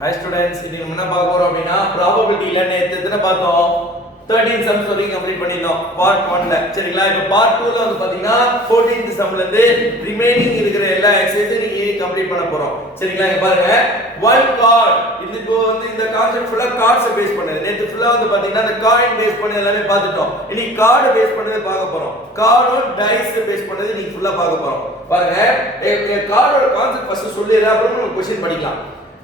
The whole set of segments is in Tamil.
Hi students, இது நம்ம என்ன பார்க்க போறோம் அப்படினா probabilityல நேத்து எத்தனை பார்த்தோம் 13 sums வரைக்கும் கம்ப்ளீட் பண்ணிட்டோம் part 1ல சரிங்களா இப்போ part 2ல வந்து பாத்தீங்கன்னா 14th sumல இருந்து ரிமைனிங் இருக்கிற எல்லா எக்ஸர்சைஸையும் நீங்க கம்ப்ளீட் பண்ண போறோம் சரிங்களா இங்க பாருங்க one card இது இப்போ வந்து இந்த கான்செப்ட் ஃபுல்லா கார்ட்ஸ் பேஸ் பண்ணது நேத்து ஃபுல்லா வந்து பாத்தீங்கன்னா அந்த காயின் பேஸ் பண்ணி எல்லாமே பார்த்துட்டோம் இனி கார்ட் பேஸ் பண்ணது பார்க்க போறோம் கார்டும் டைஸ் பேஸ் பண்ணது நீங்க ஃபுல்லா பார்க்க போறோம் பாருங்க கார்டோட கான்செப்ட் ஃபர்ஸ்ட் சொல்லிடுறேன் அப்புறம் நம்ம क्वेश्चन படிக்கலாம்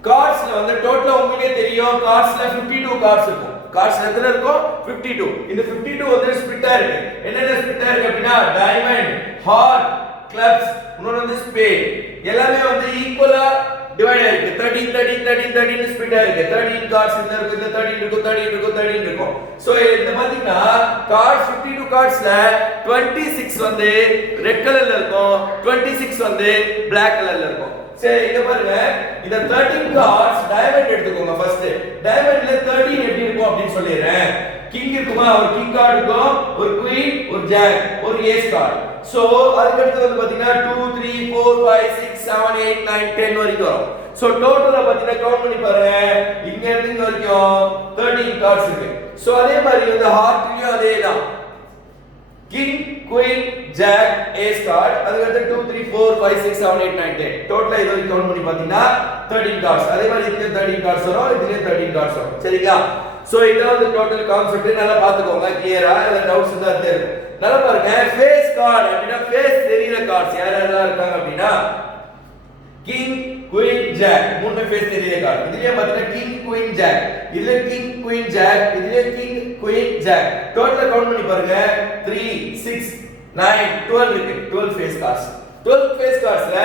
கார்ட்ஸ்ல வந்து டோட்டலா உங்களுக்கே தெரியும் கார்ட்ஸ்ல 52 கார்ட்ஸ் இருக்கும் கார்ட்ஸ்ல எத்தனை இருக்கும் 52 இந்த 52 வந்து ஸ்பிட்டா இருக்கு என்னென்ன ஸ்பிட்டா இருக்கு அப்படினா டைமண்ட் ஹார்ட் கிளப்ஸ் இன்னொரு வந்து ஸ்பேட் எல்லாமே வந்து ஈக்குவலா டிவைட் ஆயிருக்கு 13 ஸ்பிட்டா இருக்கு 13 கார்ட்ஸ் இந்த இருக்கு இந்த 13 இருக்கும் சோ இந்த பாத்தீங்கன்னா கார்ட்ஸ் 52 கார்ட்ஸ்ல 26 வந்து ரெட் கலர்ல இருக்கும் 26 வந்து Black கலர்ல இருக்கும் சரி இங்க பாருங்க இந்த 13 cards டைமண்ட் எடுத்துக்கோங்க ஃபர்ஸ்ட் டைமண்ட்ல 13 எப்படி இருக்கும் அப்படினு சொல்லிறேன் கிங் இருக்குமா ஒரு கிங் கார்டு இருக்கும் ஒரு குயின் ஒரு ஜாக் ஒரு ஏஸ் கார்டு சோ அதுக்கு அடுத்து வந்து பாத்தீங்கன்னா 2 3 4 5 6 7 8 9 10 வரைக்கும் வரும் சோ டோட்டலா பாத்தீங்கன்னா கவுண்ட் பண்ணி பாருங்க இங்க இருந்து இங்க வரைக்கும் 13 cards இருக்கு சோ அதே மாதிரி வந்து ஹார்ட்லயும் அதேதான் king queen jack ace card அதுக்கு அடுத்து 2 3 4 5 6 7 8 9 10 டோட்டலா இத வரைக்கும் கவுண்ட் பண்ணி பாத்தீங்கன்னா 13 cards அதே மாதிரி இதுல 13 cards வரும் இதுல 13 cards வரும் சரிங்களா சோ இத வந்து டோட்டல் கான்செப்ட் நல்லா பாத்துக்கோங்க கிளியரா ஏதாவது டவுட்ஸ் இருந்தா தெரியும் நல்லா பாருங்க ஃபேஸ் கார்டு அப்படினா ஃபேஸ் தெரியற கார்ட்ஸ் யார் யாரெல்லாம் இருக்காங்க அப்படினா கிங் குயின் ஜாக் மூணு ஃபேஸ் தெரியற கார்டு இதுலயே பாத்தீங்கன்னா கிங் குயின் ஜாக் இதுல கிங் குயின் ஜாக் இதுல கிங் குயின் ஜாக் டோட்டலா கவுண்ட் பண்ணி பாருங்க 3 6 9 12 இருக்கு 12 ஃபேஸ் கார்ட்ஸ் 12 ஃபேஸ் கார்ட்ஸ்ல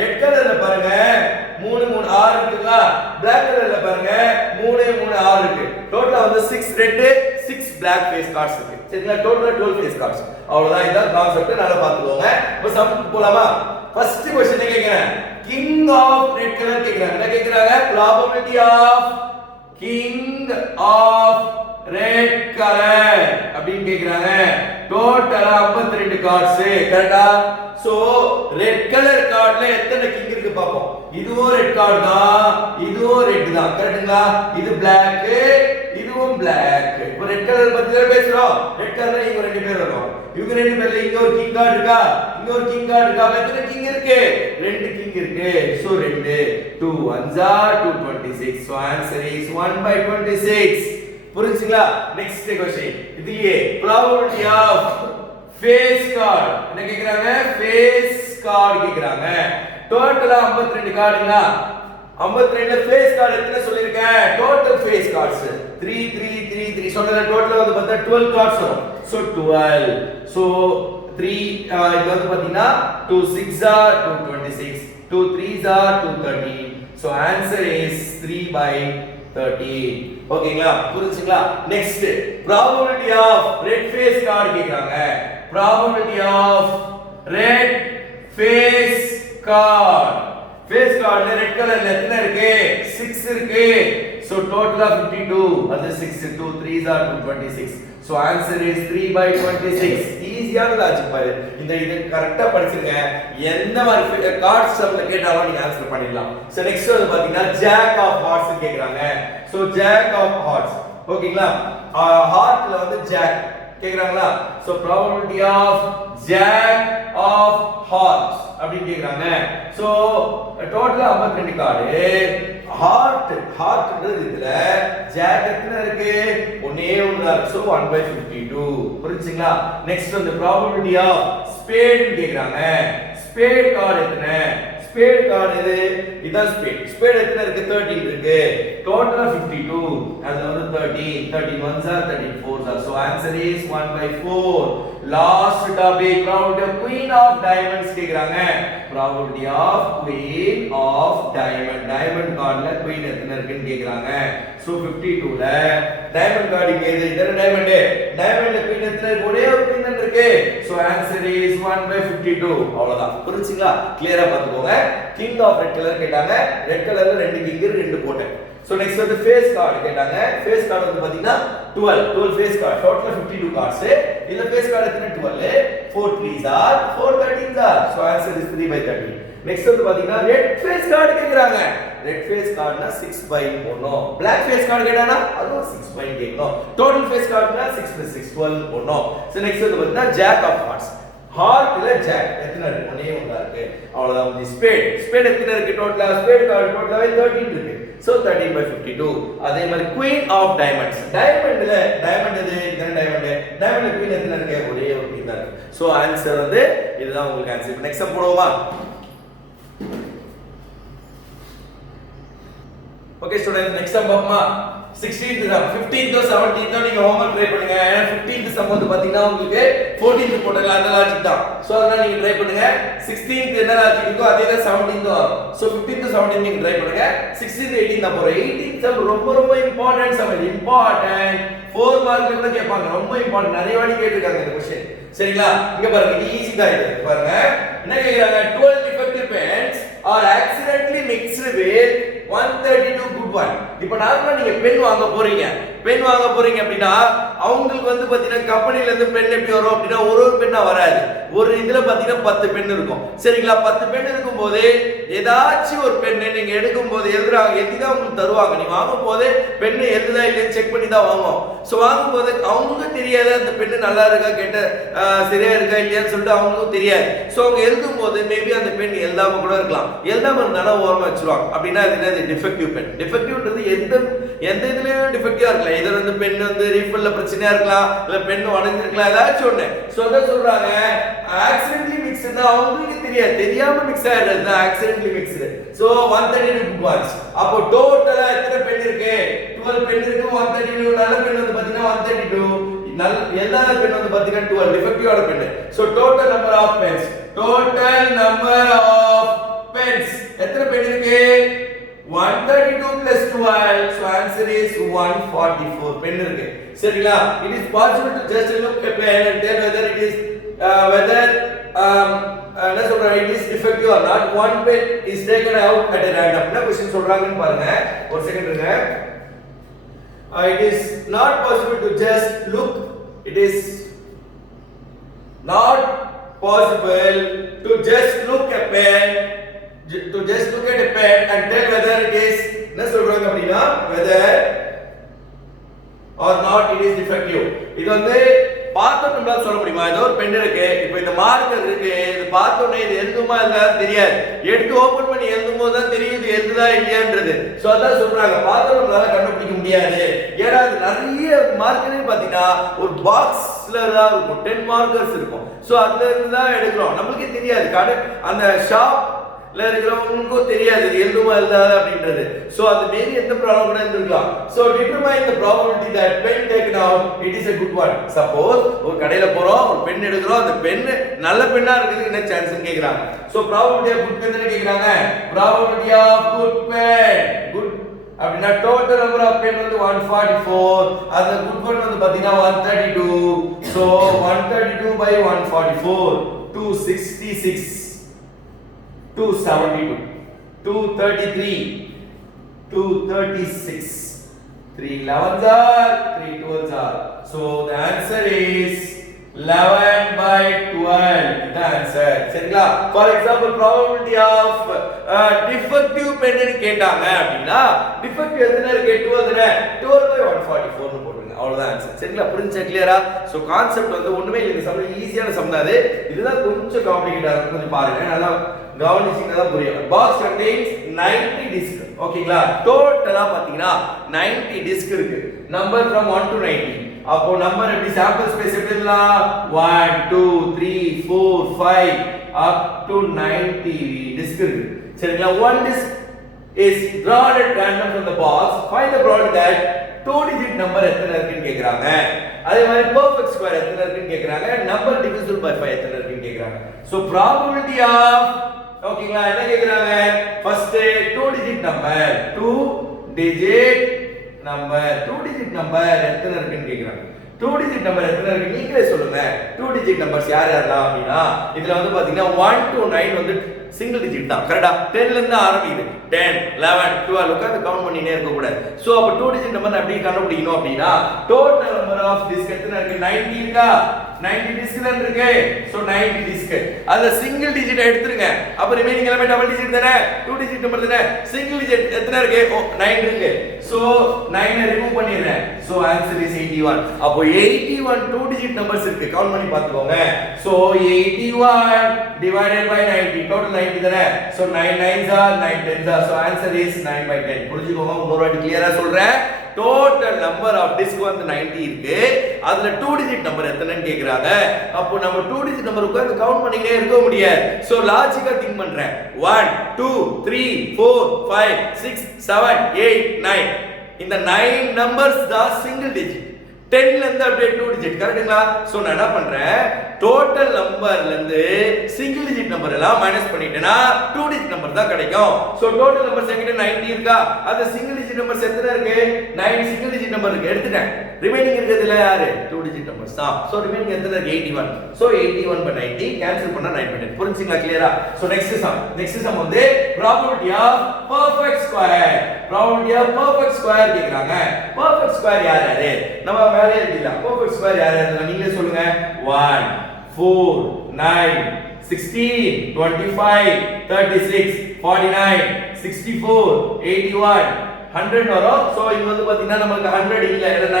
ரெட் கலர்ல பாருங்க 3 3 6 இருக்குங்களா Black கலர்ல பாருங்க 3 3 6 இருக்கு டோட்டலா வந்து 6 ரெட் 6 Black ஃபேஸ் கார்ட்ஸ் இருக்கு சரிங்களா டோட்டலா 12 ஃபேஸ் கார்ட்ஸ் அவ்வளவுதான் இதான் கான்செப்ட் நல்லா பாத்துக்கோங்க இப்போ சம் போலாமா ஃபர்ஸ்ட் क्वेश्चन கேக்குறேன் கிங் ஆஃப் ரெட் கலர் கேக்குறாங்க என்ன கேக்குறாங்க probability of king of red colour அப்படினு கேக்குறாங்க டோட்டலா 52 கார்ட்ஸ் கரெக்ட்டா சோ ரெட் கலர் கார்டுல எத்தனை கிங் இருக்கு பாப்போம் இதுவும் ரெட் கார்டு தான் இதுவும் ரெட் தான் கரெக்ட்டுங்களா இது Black இதுவும் Black இப்போ ரெட் கலர் பத்தி தான் பேசுறோம் ரெட் கலர்ல இங்க ரெண்டு பேர் வரும் இவங்க ரெண்டு பேர்ல இங்க ஒரு கிங் கார்டு இருக்கா இங்க ஒரு கிங் கார்டு இருக்கா எத்தனை கிங் இருக்கு ரெண்டு கிங் இருக்கு so 2 2 1s are 226 so answer is 1/26 புரிஞ்சுங்களா நெக்ஸ்ட் क्वेश्चन இதுலயே probability of face card என்ன கேக்குறாங்க face card கேக்குறாங்க டோட்டலா 52 கார்டுங்களா 52 ஃபேஸ் கார்டு எத்தனை சொல்லிருக்கேன் டோட்டல் ஃபேஸ் கார்ட்ஸ் 3 3 3 3 சொன்னல டோட்டலா வந்து பார்த்தா 12 கார்ட்ஸ் வரும் சோ 12 சோ 3 இது வந்து பாத்தீங்கன்னா 2 6 are 226 2 3s are 213 so answer is 3/13 ஓகேங்களா புரிஞ்சுங்களா next probability of red face card கேக்குறாங்க probability of red face card face cardல ரெட் கலர்ல எத்தனை இருக்கு 6 இருக்கு so total of 52 அது 6 2 3s are 226 so answer is 3/26 ஈஸியான லாஜிக் பாரு இந்த இது கரெக்ட்டா படிச்சிருங்க எந்த மாதிரி கார்ட்ஸ் சம்ல கேட்டாலும் நீங்க ஆன்சர் பண்ணிடலாம் so next வந்து பாத்தீங்கன்னா jack of hearts கேக்குறாங்க so jack of hearts ஓகேங்களா ஹார்ட்ல வந்து jack கேக்குறாங்களா so probability of jack of hearts அப்படி கேக்குறாங்க சோ டோட்டலா 52 கார்டு ஹார்ட்ன்றது இதுல ஜாக் எத்தனை இருக்கு ஒண்ணே ஒண்ணு தான் சோ 1/52 புரிஞ்சுங்களா நெக்ஸ்ட் வந்து probability of spade கேக்குறாங்க ஸ்பேட் கார்டு எத்தனை ஸ்பேட் கார்டு இது இதான் ஸ்பேட் எத்தனை இருக்கு 13 இருக்கு டோட்டலா 52 அது வந்து 13 1s are 34s are so answer is 1/4 last topic probability of queen of diamonds கேக்குறாங்க probability of queen of diamond கார்டுல queen எத்தனை இருக்குன்னு கேக்குறாங்க so 52 ல diamond கார்டு இங்க இது diamondல queen எத்தனை இருக்கு ஒரே ஒரு queen தான் இருக்கு so answer is 1/52 அவ்வளவுதான் புரிஞ்சுங்களா கிளியரா பாத்துக்கோங்க king of red color கேட்டாங்க ரெட் கலர்ல ரெண்டு கிங் ரெண்டு போட்டேன் so next வந்து face card கேட்டாங்க face card வந்து பாத்தீங்கன்னா 12 face card total 52 cards இதுல face card எத்தனை 12 4 3s are 4 13s are so answer is 3/13 next வந்து பாத்தீங்கன்னா ரெட் ஃபேஸ் கார்டு கேக்குறாங்க. ரெட் ஃபேஸ் கார்டுனா 6 பை போடணும். Black ஃபேஸ் கார்டு கேட்டானா அதுவும் 6 பை கேட்கணும். டோட்டல் ஃபேஸ் கார்டுனா 6 + 6 12 போடணும். சோ நெக்ஸ்ட் வந்து பாத்தீங்கன்னா ஜாக் ஆஃப் ஹார்ட்ஸ். ஹார்ட்ல ஜாக் எத்தனை இருக்கு? ஒண்ணே ஒண்ணா இருக்கு. அவ்வளவுதான். வந்து ஸ்பேட் எத்தனை இருக்கு? டோட்டலா ஸ்பேட் கார்டு டோட்டலாவே 13 இருக்கு. So 13 by 52. அதே மாதிரி குயின் ஆஃப் டைமண்ட்ஸ். டைமண்ட் எது? இதன டைமண்ட் குயின் எத்தனை இருக்கு? ஒரே ஒரு குயின் தான் இருக்கு. சோ ஆன்சர் வந்து இதுதான் உங்களுக்கு ஆன்சர். இப்போ நெக்ஸ்ட் போடுவோமா? ஓகே ஸ்டூடண்ட்ஸ், நெக்ஸ்ட் சம் பாப்போமா? 16th சம் 15th 17th நீங்க ஹோம்வொர்க் ட்ரை பண்ணுங்க. ஏன்னா 15th சம் வந்து பாத்தீங்கன்னா உங்களுக்கு 14th போட்டல அந்த லாஜிக் தான். சோ அதனால நீங்க ட்ரை பண்ணுங்க. 16th என்ன லாஜிக் இருக்கோ அதே தான் 17th வரும். சோ 15th 17th நீங்க ட்ரை பண்ணுங்க. 16th 18th தான் போறோம். 18th சம் ரொம்ப இம்பார்ட்டன்ட் சம். இம்பார்ட்டன்ட் 4 மார்க்ல கூட கேட்பாங்க. ரொம்ப இம்பார்ட்டன்ட். நிறைய வாட்டி கேட்டிருக்காங்க இந்த क्वेश्चन. சரிங்களா? இங்க பாருங்க, இது ஈஸி தான். இது பாருங்க என்ன கேக்குறாங்க? 12 defective pens are accidentally mixed with 132 good one. இப்போ நார்மலா நீங்க பென் வாங்க போறீங்க அப்படினா அவங்களுக்கு வந்து பாத்தீங்கன்னா கம்பெனில இருந்து பென் எப்படி வரும் அப்படினா ஒரு பென்னா வராது. ஒரு இதுல பாத்தீங்கன்னா 10 பென் இருக்கும். சரிங்களா? 10 பென் இருக்கும்போது ஏதாச்சும் ஒரு பென் நீங்க எடுக்கும்போது எழுதுறாங்க, எதுதான் உங்களுக்கு தருவாங்க. நீங்க வாங்கும்போது பென் எழுதுதா இல்லைன்னு செக் பண்ணி தான் வாங்குவோம். சோ வாங்கும்போது அவங்களுக்கு தெரியாது அந்த பென் நல்லா இருக்கா கேட்ட சரியா இருக்கா இல்லையான்னு சொல்லிட்டு அவங்களுக்கும் தெரியாது. சோ அவங்க எழுதும்போது மேபி அந்த பென் எழுதாம கூட இருக்கலாம். எழுதாம இருந்தாலும் ஓரமா வச்சிருவாங்க. அப்படின்னா அது என்னது? Defective pen. டிஃபெக்டிவ்ன்றது எந்த இதுலயும் டிஃபெக்டிவா இருக்கலாம். இது வந்து பென் வந்து ரீஃபில்ல பிரச்சனையா இருக்கலாம், இல்ல பென் உடைஞ்சிருக்கலாம், ஏதாச்சும் ஒண்ணு. சோ அத சொல்றாங்க ஆக்சிடென்ட்லி மிக்ஸ்ட்னா அவங்களுக்கு தெரியாம மிக்ஸ் ஆயிடுது. Accidentally mixed. So 132 pots. அப்போ டோட்டலா எத்தனை பென் இருக்கு? 12 பென் இருக்கு. 132 நல்ல பென் வந்து பாத்தீங்கன்னா 132. எல்லா பென் வந்து பாத்தீங்கன்னா 12 டிஃபெக்டிவான pen. So total number of pens எத்தனை பென் இருக்கு? 132 plus 12. So answer is 144 pen இருக்கு. சரிங்களா? It is possible to just look at a pen and tell whether it is என்ன சொல்றாங்க, it is defective or not. One pen is taken out at a random. என்ன क्वेश्चन சொல்றாங்கன்னு பாருங்க. ஒரு செகண்ட் இருங்க. It is not possible to just look. It is not possible to just look at a pen and tell whether it is என்ன சொல்றாங்க அப்படினா whether or not it is defective. இது வந்து பார்த்தோம் நம்மளால சொல்ல முடியுமா? ஏதோ ஒரு பென் இருக்கு, இப்போ இந்த மார்க்கர் இருக்கு, இது பார்த்தோனே இது எழுதுமா இல்லையா தெரியாது. எடுத்து ஓபன் பண்ணி எழுதும்போது தான் தெரியுது எழுதுதா இல்லையான்றது. சோ அதான் சொல்றாங்க பார்த்தோம் நம்மளால கண்டுபிடிக்க முடியாது. ஏன்னா அது நிறைய மார்க்கரே பாத்தீங்கன்னா ஒரு பாக்ஸ்ல தான் இருக்கும். 10 மார்க்கர்ஸ் இருக்கும். சோ அதுல இருந்து தான் எடுக்கிறோம். நமக்கு தெரியாது. அந்த ஷாப் இருக்கிறவங்களுக்கும் தெரியாது இது எழுதுமா எழுதாதா அப்படின்றது. சோ அது மேபி எந்த ப்ராப்ளம் கூட இருந்திருக்கலாம். So determine the probability that pen taken out it is a good one. Suppose ஒரு கடையில போறோம், ஒரு பென் எடுக்கிறோம், அந்த பென் நல்ல பென்னா இருக்குதுக்கு என்ன சான்ஸ்னு கேக்குறாங்க. So probability of good pen கேக்குறாங்க. Probability of good pen good அப்படினா டோட்டல் நம்பர் ஆஃப் பென் வந்து 144. அந்த குட் பென் வந்து பாத்தீங்கன்னா 132. So 132 by 144 266 272 233 236 3 11s are 3 12s are. So the answer is 11 by 12. The answer. சரிங்களா? For example, probability of defective pen னு கேட்டாங்க அப்படினா defective எத்தனை இருக்கு? 12 தானே. 12 by 144 னு போடுங்க. அவ்வளவுதான் ஆன்சர். சரிங்களா? புரிஞ்சா கிளியரா? சோ கான்செப்ட் வந்து ஒண்ணுமே இல்ல. இந்த சம் ஈஸியான சம் தான். இதுதான் கொஞ்சம் காம்ப்ளிகேட்டா இருக்கு. கொஞ்சம் பாருங்க. நல்லா கவனிச்சீங்கன்னா தான் புரியும். Box contains 90 disc. ஓகேங்களா? டோட்டலா பாத்தீங்கன்னா 90 disc இருக்கு. Number from 1 to 90. அப்போ நம்பர் எப்படி சாம்பிள் ஸ்பேஸ் எப்படி எழுதலாம்? 1 2 3 4 5 up to 90 disc இருக்கு. சரிங்களா? one disc is drawn at random from the box. Find the probability that 2 digit number எத்தனை இருக்குன்னு கேக்குறாங்க. அதே மாதிரி perfect square எத்தனை இருக்குன்னு கேக்குறாங்க. number divisible by 5 எத்தனை இருக்குன்னு கேக்குறாங்க. So probability of ஓகேங்களா? என்ன கேக்குறாங்க? First 2 digit number 2 digit number எத்தனை இருக்குன்னு கேக்குறாங்க. 2 digit number எத்தனை இருக்கு நீங்களே சொல்லுங்க. 2 digit numbers யாரெல்லாம் அப்படினா இதுல வந்து பாத்தீங்கன்னா 1 to 9 வந்து சிங்கிள் டிஜிட் தான். கரெக்ட்டா? 10 ல இருந்து ஆரம்பிக்குது. 10 11 12 உட்கார்ந்து கவுண்ட் பண்ணினே இருக்க கூடாது. சோ அப்ப 2 டிஜிட் நம்பர் எப்படி கண்டுபிடிக்கணும் அப்படினா டோட்டல் நம்பர் ஆஃப் டிஸ்க் எத்தனை இருக்கு? 90 இருக்கா? 90 டிஸ்க் தான் இருக்கு. So 90 disk. அதுல சிங்கிள் டிஜிட் எடுத்துருங்க. அப்ப ரிமைனிங் எல்லாமே டபுள் டிஜிட் தானே? 2 டிஜிட் நம்பர் தானே? சிங்கிள் டிஜிட் எத்தனை இருக்கு? 9 இருக்கு. சோ 9 ரிமூவ் பண்ணிடுறேன். So answer is 81. அப்போ 81 2 டிஜிட் நம்பர்ஸ் இருக்கு. கவுண்ட் பண்ணி பாத்துக்கோங்க. சோ 81 divided by 90 total 90 தானே? So 9 9s are 9 10s are. so answer is 9/10. புரிஞ்சுக்கோங்க. ஒரு வாட்டி கிளியரா சொல்றேன். டோட்டல் நம்பர் ஆஃப் டிஸ்க் வந்து 90 இருக்கு. அதுல 2 டிஜிட் நம்பர் எத்தனைன்னு கேக்குறாங்க. அப்போ நம்ம 2 டிஜிட் நம்பர் உட்கார்ந்து கவுண்ட் பண்ணிட்டே இருக்க முடியாது. சோ லாஜிக்கா திங்க் பண்றேன். 1 2 3 4 5 6 7 8 9. இந்த 9 நம்பர்ஸ் தான் சிங்கிள் டிஜிட். 10 ல இருந்து அப்படியே 2 டிஜிட். கரெக்ட்டுங்களா? சோ நான் என்ன பண்றேன்? டோட்டல் நம்பர்ல இருந்து சிங்கிள் டிஜிட் நம்பர் எல்லாம் மைனஸ் பண்ணிட்டேனா 2 டிஜிட் நம்பர் தான் கிடைக்கும். சோ டோட்டல் நம்பர்ஸ் என்கிட்ட 90 இருக்கா? அது சிங்கிள் டிஜிட் நம்பர்ஸ் எத்தனை இருக்கு? 9 சிங்கிள் டிஜிட் நம்பர் இருக்கு. எடுத்துட்டேன். ரிமைனிங் இருக்கிறதுல யாரு? 2 டிஜிட் நம்பர்ஸ் தான். சோ ரிமைனிங் எத்தனை இருக்கு? 81. சோ 81 by 90 கேன்சல் பண்ணா 9/10. புரிஞ்சுங்களா? கிளியரா? சோ நெக்ஸ்ட் சம் வந்து probability of perfect square. Probability of perfect square கேக்குறாங்க. பெர்ஃபெக்ட் ஸ்கொயர் யாரு? நம்ம மேலே எழுதிடலாம். பெர்ஃபெக்ட் ஸ்கொயர் யாரு? நீங்களே சொல்லுங்க. 1 4 9 16 25 36 49 64 81 100 வரும். சோ இங்க வந்து பாத்தீங்கன்னா நமக்கு 100 இல்ல, ஏன்னா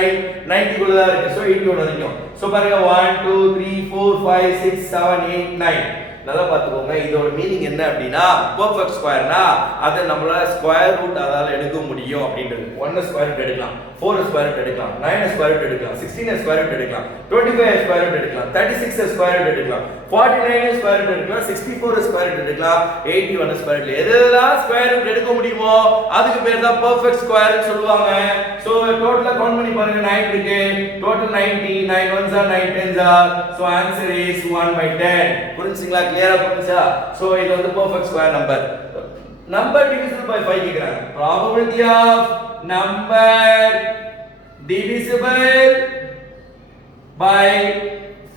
90 குள்ள தான் இருக்கு. சோ 81 வரைக்கும். சோ பாருங்க 1 2 3 4 5 6 7 8 9. நல்லா பாத்துக்கோங்க. இதோட மீனிங் என்ன அப்படின்னா பெர்ஃபெக்ட் ஸ்கொயர்னா அதை நம்மளால ஸ்கொயர் ரூட் அதால எடுக்க முடியும் அப்படின்றது. 1 ஸ்கொயர் ரூட் எடுக்கலாம், 4 ஸ்கொயர் ரூட் எடுக்கலாம், 9 ஸ்கொயர் ரூட் எடுக்கலாம், 16 ஸ்கொயர் ரூட் எடுக்கலாம், 25 ஸ்கொயர் ரூட் எடுக்கலாம், 36 ஸ்கொயர் ரூட் எடுக்கலாம், 49 ஸ்கொயர் ரூட் எடுக்கலாம், 64 ஸ்கொயர் ரூட் எடுக்கலாம், 81 ஸ்கொயர் ரூட். எதெல்லாம் ஸ்கொயர் ரூட் எடுக்க முடியுமோ அதுக்கு பேர் தான் பெர்ஃபெக்ட் ஸ்கொயர்னு சொல்லுவாங்க. சோ டோட்டலா கவுண்ட் பண்ணி பாருங்க. 9 இருக்கு. Total 90. 9 1s are 9 10s are. so answer is 1/10. புரிஞ்சுங்களா? கிளியரா புரிஞ்சா? சோ இது வந்து perfect square number. Number divisible by 5 கேக்குறாங்க. probability of number divisible by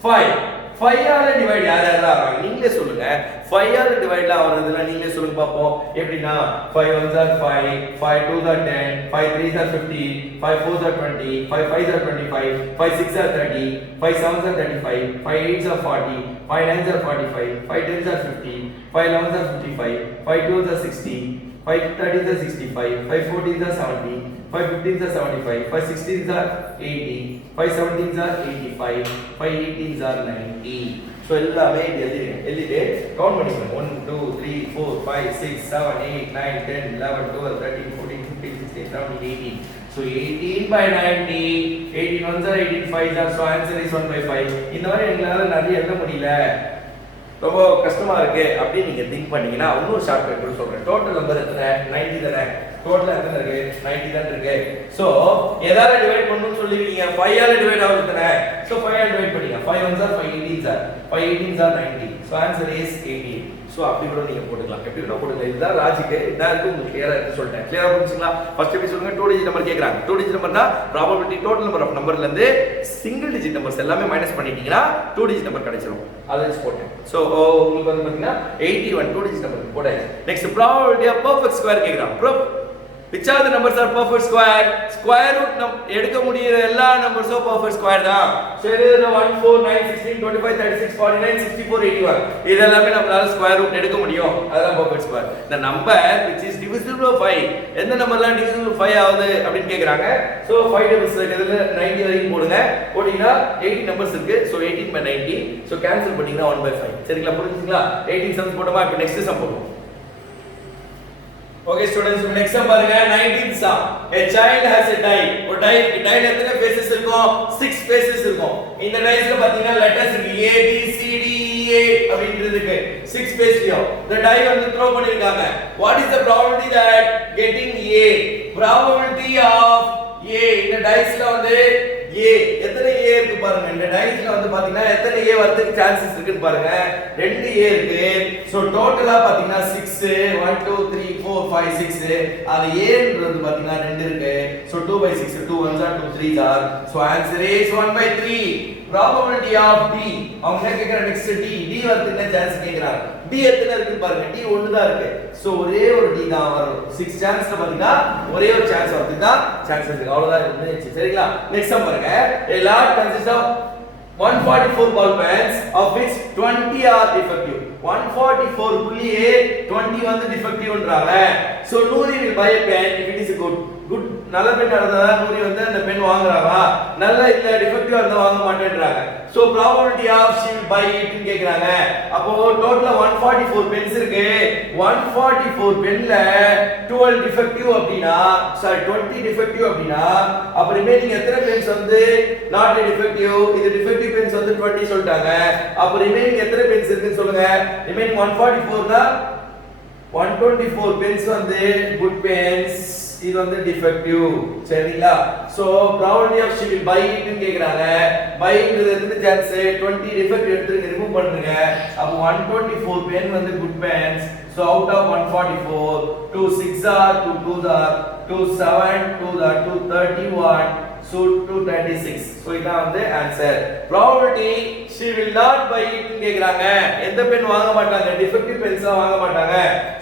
5. 5 ஆல டிவைட் யாரால ஆறாங்க? நீங்களே சொல்லுங்க. 5 ஆல டிவைட்ல ஆவறதுல நீங்களே சொல்லுங்க பாப்போம். எப்படினா 5 1s are 5, 5 2s are 10, 5 3s are 15, 5 4s are 20, 5 5s are 25, 5 6s are 30, 5 7s are 35, 5 8s are 40, 5 9s are 45, 5 10s are 50, 5 11s are 55, 5 12s are 60, 5 13s are 65, 5 14s are 70, 5 15s are 75, 5 16s are 80, 5 17s are 85, 5 18s are 90. So எல்லாமே எழுதிட்டு கவுண்ட் பண்ணிக்கோங்க. 1 2 3 4 5 6 7 8 9 10 11 12 13 14 15 16 17 18. So 18 by 90. 18 1s are 18 5s are. So answer is 1/5. இந்த மாதிரி எங்களால நிறைய எழுத முடியல, ரொம்ப கஷ்டமா இருக்கு அப்படி நீங்க திங்க் பண்ணீங்கன்னா இன்னொரு ஷார்ட்கட் கூட சொல்றேன். டோட்டல் நம்பர் எத்தனை? 90 தானே? டோட்டல் எத்தனை இருக்கு? 90 தான் இருக்கு. சோ எதால டிவைட் பண்ணனும்னு சொல்லிருக்கீங்க? 5 ஆல டிவைட் ஆகுது தானே? சோ 5 ஆல டிவைட் பண்ணீங்க. 5 1s are 5 18s are. 5 18s are 90. So answer is 18. So அப்படி கூட நீங்க போட்டுக்கலாம். எப்படி கூட போடுங்க. இதுதான் லாஜிக். இதான் இருக்கு. உங்களுக்கு கிளியரா இருக்கு சொல்லிட்டேன். கிளியரா புரிஞ்சுங்களா? ஃபர்ஸ்ட் எப்படி சொல்லுங்க? 2 டிஜிட் நம்பர் கேக்குறாங்க. 2 டிஜிட் நம்பர்னா ப்ராபபிலிட்டி டோட்டல் நம்பர் ஆஃப் நம்பர்ல இருந்து சிங்கிள் டிஜிட் நம்பர்ஸ் எல்லாமே மைனஸ் பண்ணிட்டீங்கன்னா 2 டிஜிட் நம்பர் கிடைச்சிரும். அதை வச்சு போட்டேன். சோ உங்களுக்கு வந்து பாத்தீங்கன்னா 81 2 டிஜிட் நம்பர் போட்டாச்சு. Next probability of perfect square கேக்குறாங்க. which are the numbers are perfect square? Square root எடுக்க முடியற எல்லா நம்பர்ஸும் perfect square தான். சோ இது 1 4 9 16 25 36 49 64 81 இதெல்லாம் நம்மளால ஸ்கொயர் ரூட் எடுக்க முடியும். அதான் perfect square. the number which is divisible by 5. எந்த நம்பர்லாம் divisible by 5 ஆகுது அப்படினு கேக்குறாங்க. சோ 5 டேபிள்ஸ் இருக்குதுல 90 வரைக்கும் போடுங்க. போடினா 80 நம்பர்ஸ் இருக்கு. So 18 by 90. சோ கேன்சல் பண்ணீங்கன்னா 1/5. சரிங்களா? புரிஞ்சுங்களா? 18 சம்ஸ் போடுமா? இப்போ நெக்ஸ்ட் சம் போடுவோம். Okay students, next sum பாருங்க. 19th sum. A child has a die. ஒரு die எத்தனை faces இருக்கும்? 6 faces இருக்கும். இந்த diesல பாத்தீங்கன்னா letters இருக்கு. A B C D E A அப்படின்றது இருக்கு. 6 faceலயும் the die வந்து throw பண்ணிருக்காங்க. What is the probability that getting A? Probability of A. இந்த diesல வந்து A எத்தனை A இருக்கு பாருங்க. இந்த டைஸ்ல வந்து பாத்தீங்கன்னா எத்தனை A வரதுக்கு சான்சஸ் இருக்குன்னு பாருங்க. 2 A இருக்கு. சோ டோட்டலா பாத்தீங்கன்னா 6 1 2 3 4 5 6. அது Aன்றது பாத்தீங்கன்னா 2 இருக்கு. So 2/6 2 1s are 2 3s are. So answer is 1/3. probability of D. அவங்க என்ன கேக்குற நெக்ஸ்ட் D வரதுக்கு என்ன சான்ஸ் கேக்குறாங்க. D எத்தனை இருக்குன்னு பாருங்க. D ஒன்னு தான் இருக்கு. சோ ஒரே ஒரு D தான் வரும். 6 சான்ஸ்ல பாத்தீங்கன்னா ஒரே ஒரு சான்ஸ் வரதுக்கு தான் சான்ஸ் இருக்கு. அவ்வளவுதான் இருந்துச்சு. சரிங்களா? நெக்ஸ்ட் சம் பாருங்க. A lot consists of 144 ball pens of which 20 are defective. 144 புள்ளியே 20 வந்து defectiveன்றாங்க. So Noori will buy a pen if it is good. நல்ல பென் இருந்தா நூரி வந்து அந்த பென் வாங்குறாங்க. நல்ல இல்ல டிஃபெக்டிவா இருந்தா வாங்க மாட்டேன்றாங்க. So probability of she will buy it ன்னு கேக்குறாங்க. அப்போ டோட்டலா 144 பென்ஸ் இருக்கு. 144 பென்ல 12 டிஃபெக்டிவ் அப்படினா 20 டிஃபெக்டிவ் அப்படினா அப்ப ரிமைனிங் எத்தனை பென்ஸ் வந்து நாட் டிஃபெக்டிவ்? இது டிஃபெக்டிவ் பென்ஸ் வந்து 20 சொல்லிட்டாங்க. அப்ப ரிமைனிங் எத்தனை பென்ஸ் இருக்குன்னு சொல்லுங்க. ரிமைனிங் 144 னா 124 பென்ஸ் வந்து குட் பென்ஸ், இது வந்து டிஃபெக்டிவ். சரிங்களா? So probability of she will buy it ன்னு கேக்குறாங்க. buy ங்கிறது எத்தனை சான்ஸ்? 20 டிஃபெக்ட் எடுத்து ரிமூவ் பண்ணுங்க. அப்ப 124 பென் வந்து good pens. So out of 144, 2 6 are 2 2s are 2 7 2 are 2 31, so 236. So இதான் வந்து answer. probability she will not buy it ன்னு கேக்குறாங்க. எந்த பென் வாங்க மாட்டாங்க? டிஃபெக்டிவ் பென்ஸா வாங்க மாட்டாங்க.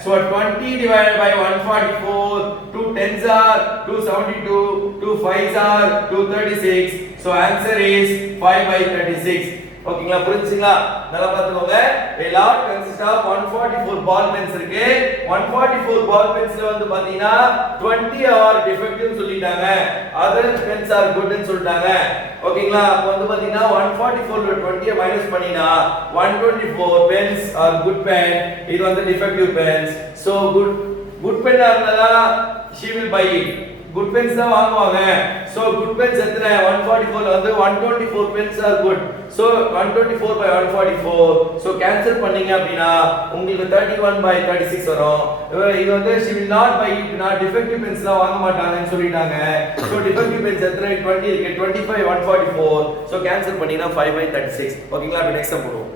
So 20 divided by 144, 2 10s are 272, 2 5s are 236. So answer is 5 by 36. ஓகேங்களா? புரிஞ்சுங்களா? நல்லா பாத்துக்கோங்க. a lot consists of 144 ball pens இருக்கு. 144 ball pensல வந்து பாத்தீங்கன்னா 20 are defective னு சொல்லிட்டாங்க. other pens are good னு சொல்லிட்டாங்க. ஓகேங்களா? அப்ப வந்து பாத்தீங்கன்னா 144 ல 20 ஐ மைனஸ் பண்ணினா 124 pens are good pen, இது வந்து defective pens. so good pen இருந்தா she will buy it. good pens தான் வாங்குவாங்க. so good pens எத்தனை? 144 ல வந்து 124 pens are good. so 124 by 144, so cancel பண்ணீங்க அப்படினா உங்களுக்கு 31 by 36 வரும். இது வந்து she will not buy it, not defective pens தான் வாங்க மாட்டாங்கன்னு சொல்லிட்டாங்க. so defective pens எத்தனை? 20 இருக்கு. 25 144, so cancel பண்ணீனா 5 by 36. ஓகேங்களா? இப்போ நெக்ஸ்ட் சம் போடுவோம்.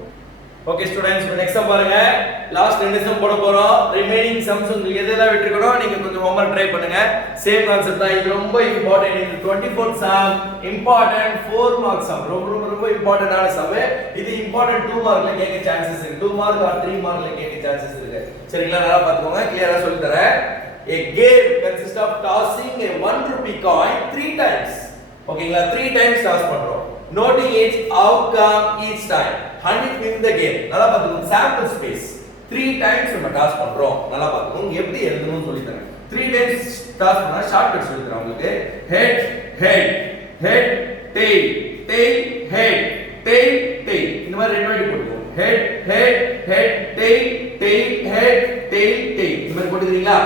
ஓகே ஸ்டூடண்ட்ஸ், இப்போ நெக்ஸ்ட் சம் பாருங்க. லாஸ்ட் ரெண்டு சம் போட போறோம். ரிமைனிங் சம்ஸ் உங்களுக்கு எதெல்லாம் விட்டுருக்கணும் நீங்க கொஞ்சம் ஹோம்வொர்க் ட்ரை பண்ணுங்க. சேம் கான்செப்ட் தான். இது ரொம்ப இம்பார்ட்டன்ட். இது 24th some, important 4 mark some. ரொம்ப இம்பார்ட்டன்ட்டான சம். இது இம்பார்ட்டன்ட் 2 மார்க்ல கேட்க சான்சஸ் இருக்கு. 2 மார்க் ஆர் 3 மார்க்ல கேட்க சான்சஸ் இருக்கு. சரிங்களா? நல்லா பாத்துக்கோங்க. கிளியரா சொல்லி தரேன். A game consists of tossing a 1 rupee coin 3 times. ஓகேங்களா? 3 times toss பண்றோம். Noting its outcome each time. Honey win the game. நல்லா பாத்துக்கோங்க. sample space 3 times நம்ம டாஸ் பண்றோம். நல்லா பாத்துக்கோங்க. எப்படி எழுதணும்னு சொல்லி தரேன். 3 times டாஸ் பண்ணா ஷார்ட்கட் சொல்லி தரேன் உங்களுக்கு. head head head tail tail head tail tail இந்த மாதிரி ரெண்டு வாட்டி போடுவோம். head head head tail tail head tail tail இந்த மாதிரி போட்டுக்கிறீங்களா?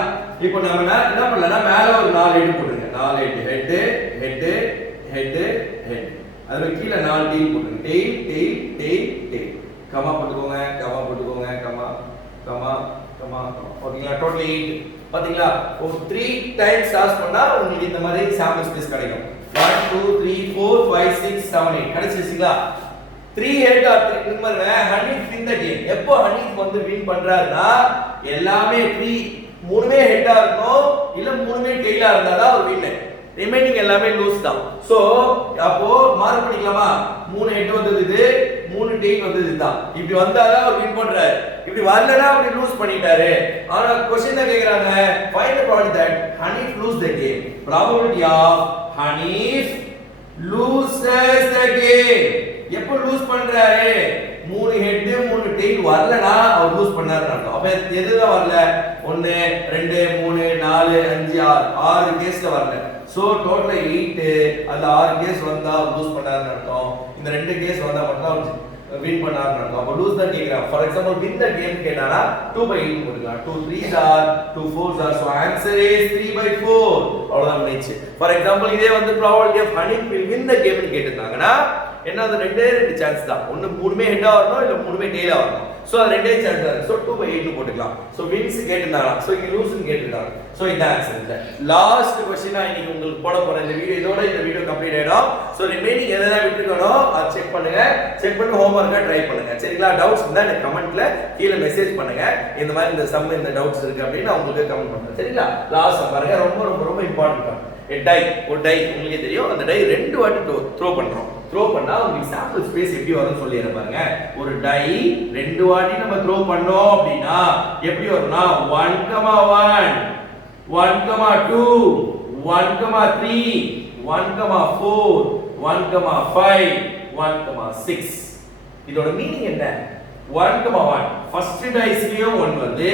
இப்போ நாம என்ன பண்ணலாம்னா மேல ஒரு 4 ஹெட் போடுங்க. 4 ஹெட் head head head அதுல கீழ 4 டெயில் போடுங்க. Tail tail tail tail comma போட்டுக்கோங்க. கமா ஓகேங்களா? டோட்டல் 8 பாத்தீங்களா? ஒரு 3 டைம்ஸ் டாஸ் பண்ணா உங்களுக்கு இந்த மாதிரி சாம்பிள் ஸ்பேஸ் கிடைக்கும். 1 2 3 4 5 6 7 8 கிடைச்சிருச்சுங்களா? 3 ஹெட் ஆர் 3 இந்த மாதிரி ஹனீஃப் வின் தி கேம். எப்போ ஹனீஃப் வந்து வின் பண்றாருன்னா எல்லாமே 3 மூணுமே ஹெட்டா இருக்கணும், இல்ல மூணுமே டெயிலா இருந்தா தான் ஒரு வின். ரிமைனிங் எல்லாமே லூஸ் தான். சோ அப்போ மார்க் பண்ணிக்கலாமா? 3 ஹெட் வந்தது இது, 3 டெயில் வந்தது இதுதான். இப்படி வந்தாதான் அவர் வின் பண்றாரு. இப்படி வரலனா அப்படி லூஸ் பண்ணிட்டாரு. ஆனா क्वेश्चन என்ன கேக்குறாங்க? find the probability that Hanif lose the game. probability of Hanif loses the game. எப்போ லூஸ் பண்றாரு? 3 ஹெட் 3 டெயில் வரலனா அவர் லூஸ் பண்ணாருன்னு அர்த்தம். அப்ப எதுதான் வரல? 1 2 3 4 5 6 கேஸ்ல வரல. So total 8. அந்த 6 கேஸ் வந்தா லூஸ் பண்ணாருன்னு அர்த்தம். இந்த 2 கேஸ் வந்தா மட்டும் வின் பண்ணாருன்னு அர்த்தம். அப்ப லூஸ் தான் கேக்குறாங்க. For example win the game கேட்டானா 2/8 போடுங்க. 2 3s are 2 4s are, so answer is 3/4. அவ்வளவுதான் முடிஞ்சு. ஃபார் எக்ஸாம்பிள் இதே வந்து probability of Hanif will win the game னு கேட்டிருந்தாங்கன்னா என்ன அது ரெண்டே சான்ஸ் தான். ஒன்னு மூணுமே ஹெட்டா வரணும், இல்ல மூணுமே டெயிலா வரணும். சோ அது ரெண்டே சான்ஸ் தான். சோ 2/8 னு போட்டுக்கலாம். சோ வின்ஸ் கேட்டிருந்தாங்க. சோ இங்க லூஸ் னு கேட்டிருக்காங்க. சோ இதான் ஆன்சர். லாஸ்ட் क्वेश्चन இன்னைக்கு உங்களுக்கு போட போற இந்த வீடியோ இதோட இந்த வீடியோ கம்ப்ளீட் ஆயிடும். சோ ரிமைனிங் எதெல்லாம் விட்டுருக்கணும் அதை செக் பண்ணுங்க. செக் பண்ணி ஹோம்வொர்க்கா ட்ரை பண்ணுங்க. சரிங்களா? டவுட்ஸ் இருந்தா எனக்கு கமெண்ட்ல கீழ மெசேஜ் பண்ணுங்க. இந்த மாதிரி இந்த சம் இந்த டவுட்ஸ் இருக்கு அப்படி நான் உங்களுக்கு கமெண்ட் பண்றேன். சரிங்களா? லாஸ்ட் பாருங்க. ரொம்ப இம்பார்ட்டன்ட். ஒரு டை உங்களுக்கே தெரியும். அந்த டை 2 வாட்டி த்ரோ பண்றோம். த்ரோ பண்ணா உங்களுக்கு சாம்பிள் ஸ்பேஸ் எப்படி வரும்னு சொல்லிறேன் பாருங்க. ஒரு டை 2 வாட்டி நம்ம த்ரோ பண்ணோம் அப்படினா எப்படி வரும்னா 1,1 1,2 1,3 1,4 1,5 1,6. இதோட மீனிங் என்ன? 1,1 ஃபர்ஸ்ட் டைஸ்லயும் 1 வருது,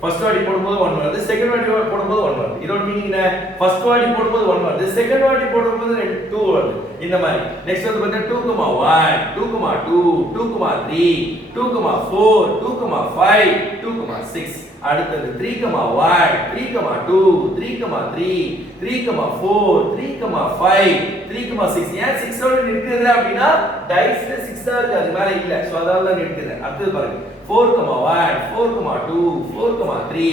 ஃபர்ஸ்ட் வாட்டி போடும்போது 1 வருது, செகண்ட் வாட்டி போடும்போது 1 வருது. இதோட மீனிங் என்ன? ஃபர்ஸ்ட் வாட்டி போடும்போது 1 வருது, செகண்ட் வாட்டி போடும்போது 2 வருது. இந்த மாதிரி நெக்ஸ்ட் வந்து பார்த்தா 2,1 2,2 2,3 2,4 2,5 2,6. அடுத்தது 3,1 3,2 3,3 3,4 3,5 3,6. ஏன் 6 ஓட நிக்குது அப்படினா டைஸ்ல 6 தான் இருக்கு, அது மேல இல்ல, சோ அதால தான் நிக்குது. அடுத்து பாருங்க 4,1 4,2 4,3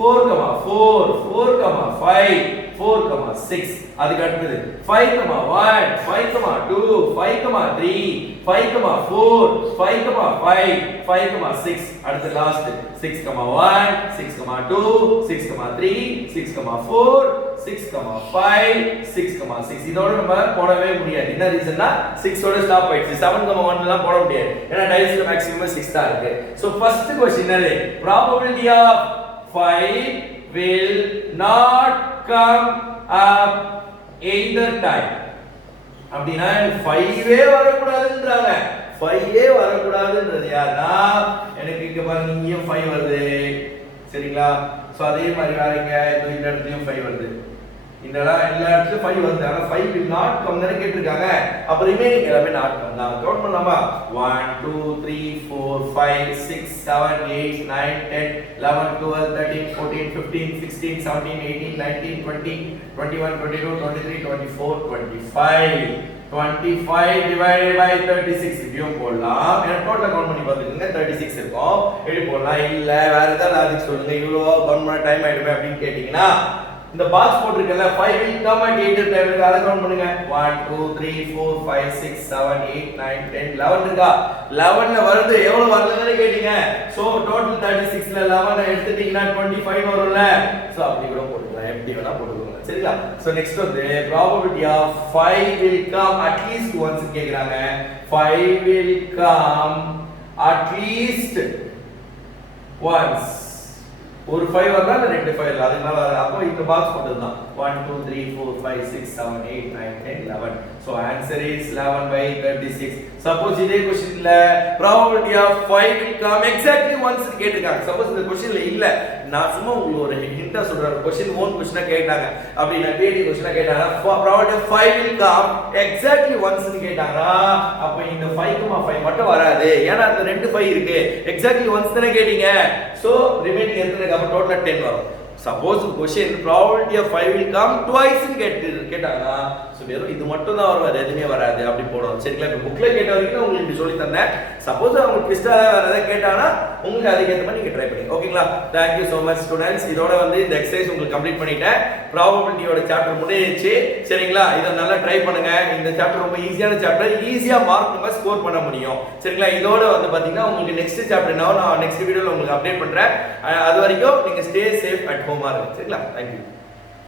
4,4 4,5 4,6. அதுக்கு அடுத்தது 5,1 5,2 5,3 5,4 5,5 5,6. அடுத்து லாஸ்ட் 6,1 6,2 6,3 6,4 6,5 6,6. இதோட நம்ம போடவே முடியாது. என்ன ரீசன்னா 6 ஓட ஸ்டாப் ஆயிடுச்சு. 7,1 எல்லாம் போட முடியாது, ஏன்னா டைஸ்ல மேக்ஸிமம் 6 தான் இருக்கு. சோ ஃபர்ஸ்ட் क्वेश्चन என்னது? probability of 5 will not come up either time. அப்படினா 5 வரக்கூடாதுன்றாங்க. 5 வரக்கூடாதுன்றது யாருன்னா, எனக்கு இங்க பாருங்க இங்கேயும் 5 வருது, சரிங்களா? சோ அதே மாதிரி வேறங்க இந்த இடத்துலயும் 5 வருது, இந்த எல்லா இடத்துலயும் 5 வருது. ஆனா 5 will not come தான கேட்டிருக்காங்க. அப்ப ரிமைனிங் எல்லாமே not come தான். கவுண்ட் பண்ணலாமா? 1 2 3 4 5 6 7 8 9 10 11 12 13 14 15 16 17 18 19 20 21 22 23 24 25 25 divided by 36. இப்படியும் போடலாம். ஏன்னா டோட்டல் கவுண்ட் பண்ணி பார்த்துக்கோங்க 36 இருக்கும். எப்படி போடலாம்? இல்ல வேற ஏதாவது லாஜிக் சொல்லுங்க, இவ்வளோ கவுண்ட் பண்ண டைம் ஆயிடுமே அப்படின்னு கேட்டீங்கன்னா, இந்த பாக்ஸ் போட்டுருக்கல 5 will come at 8 டைம் இருக்கு, அதை கவுண்ட் பண்ணுங்க. 1 2 3 4 5 6 7 8 9 10 11 இருக்கா? 11ல வருது, எவ்வளவு வரலன்னு கேட்டீங்க. சோ டோட்டல் 36ல 11 எடுத்துட்டீங்கன்னா 25 வரும்ல. சோ அப்படி கூட போட்டுக்கலாம், எப்படி வேணா போட்டுக்கோங்க, சரிங்களா? சோ நெக்ஸ்ட் வந்து probability of 5 will come at least once கேக்குறாங்க. 5 will come at least once. ஒரு 5 வரதா இல்ல 2 5 இல்ல, அதுக்கு மேல வர. அப்போ இந்த பாக்ஸ் போட்டுதான் 1 2 3 4 5 6 7 8 9 10 11. So answer is 11 by 36. Suppose இதே क्वेश्चनல probability of 5 will come exactly once கேட்டிருக்காங்க. Suppose இந்த क्वेश्चनல இல்ல, நான் சும்மா உங்களுக்கு ஒரு ஹிண்டா சொல்றேன். क्वेश्चन ஓன் क्वेश्चन கேட்டாங்க, அப்படி நான் கிரியேட்டிவ் क्वेश्चन கேட்டாங்க. probability of 5 will come exactly once னு கேட்டாங்க. அப்ப இந்த 5,5 மட்டும் வராது, ஏன்னா அந்த 2 5 இருக்கு. exactly once தானே கேட்டீங்க. சோ ரிமைனிங் எத்தனை? அப்ப டோட்டலா 10 வரும். Suppose question probability of 5 will come twice னு கேட்டாங்க. சோ வெறும் இது மட்டும் தான் வரும், வேற எதுவுமே வராது. அப்படி போடணும், சரிங்களா? இப்ப புக்ல கேட்ட வரைக்கும் உங்களுக்கு இப்படி சொல்லி தந்தேன். சப்போஸ் அவங்க ட்விஸ்டா வேற ஏதாவது கேட்டாங்கன்னா உங்களுக்கு அதுக்கு ஏத்த மாதிரி நீங்க ட்ரை பண்ணி. ஓகேங்களா? Thank you so much students. இதோட வந்து இந்த எக்சர்சைஸ் உங்களுக்கு கம்ப்ளீட் பண்ணிட்டேன். probabilityயோட சாப்டர் முடிஞ்சிருச்சு, சரிங்களா? இத நல்லா ட்ரை பண்ணுங்க. இந்த சாப்டர் ரொம்ப ஈஸியான சாப்டர், ஈஸியா மார்க் நம்ம ஸ்கோர் பண்ண முடியும், சரிங்களா? இதோட வந்து பாத்தீங்கன்னா உங்களுக்கு நெக்ஸ்ட் சாப்டர் நான் நெக்ஸ்ட் வீடியோல உங்களுக்கு அப்டேட் பண்றேன். அது வரைக்கும் நீங்க ஸ்டே சேஃப் அட் ஹோமா இருங்க, சரிங்களா? Thank you.